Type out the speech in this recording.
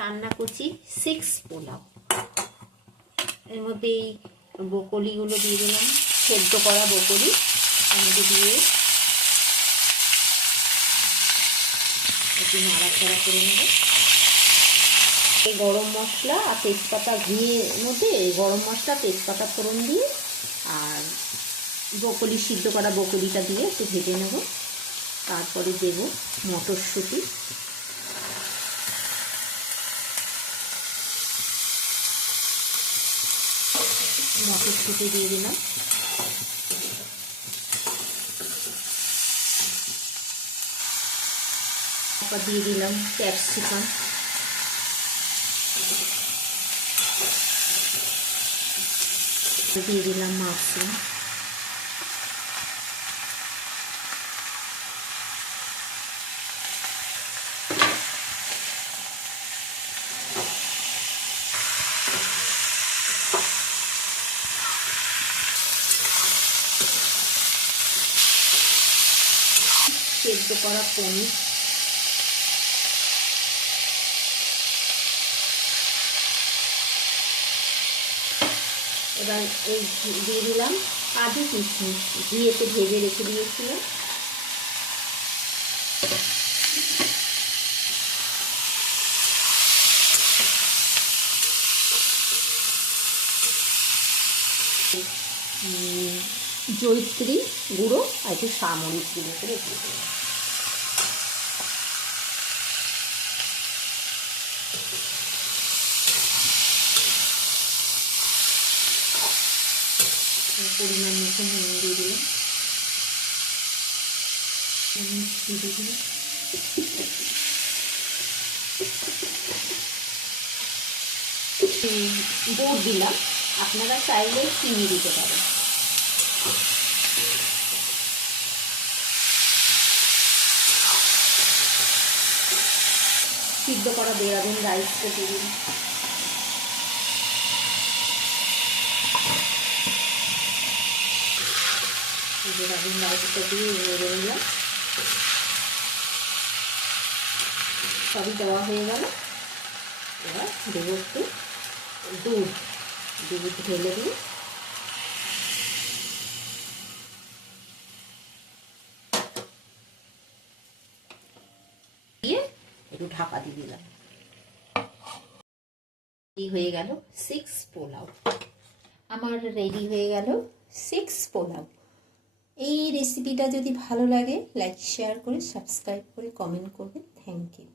রান্না করছি 6 পোলাও। এর মধ্যে এই বকলিগুলো দিয়ে দিলাম, সেদ্ধ করা বকলি এর মধ্যে দিয়ে একটু নাড়াচাড়া করে নেব। এই গরম মশলা আর তেজপাতা ঘিয়ের মধ্যে গরম মশলা তেজপাতা ফোড়ন দিয়ে আর বকলি, সিদ্ধ করা বকলিটা দিয়ে একটু ভেজে নেব। তারপরে দেব মটরশুঁটি, মটরশুঁটি দিয়ে দিলাম। তারপর দিয়ে দিলাম ক্যাপসিকাম, দিয়ে দিলাম মাশরুম, সেদ্ধ করা পনির, এবার এই দিয়ে দিলাম কাজু কিশমিশ, ঘিয়েতে ভেজে রেখে দিয়েছিলাম। জয়িত্রী গুঁড়ো আর একটু সামরিচ গুঁড়ো করে দিয়ে দিলাম। পরিমাণ মতো নুন দিয়ে দিলাম, মিষ্টি দিয়ে দিলাম, গুড় দিলাম, আপনারা চাইলে চিনি দিতে পারেন। সিদ্ধ করা দেরাদুন রাইসটা দিয়ে দিলাম, দেরাদুন রাইসটা দিয়ে নেড়ে নিলাম। সবই দেওয়া হয়ে গেল। এবার দেবো একটু দুধ ঢেলে দিয়ে একটু ঢাকা দিয়ে দিলাম। হয়ে গেল 6 পোলাও। আমার রেডি হয়ে গেল 6 পোলাও। এই রেসিপিটা যদি ভালো লাগে লাইক শেয়ার করে সাবস্ক্রাইব করে কমেন্ট করবেন। Thank you.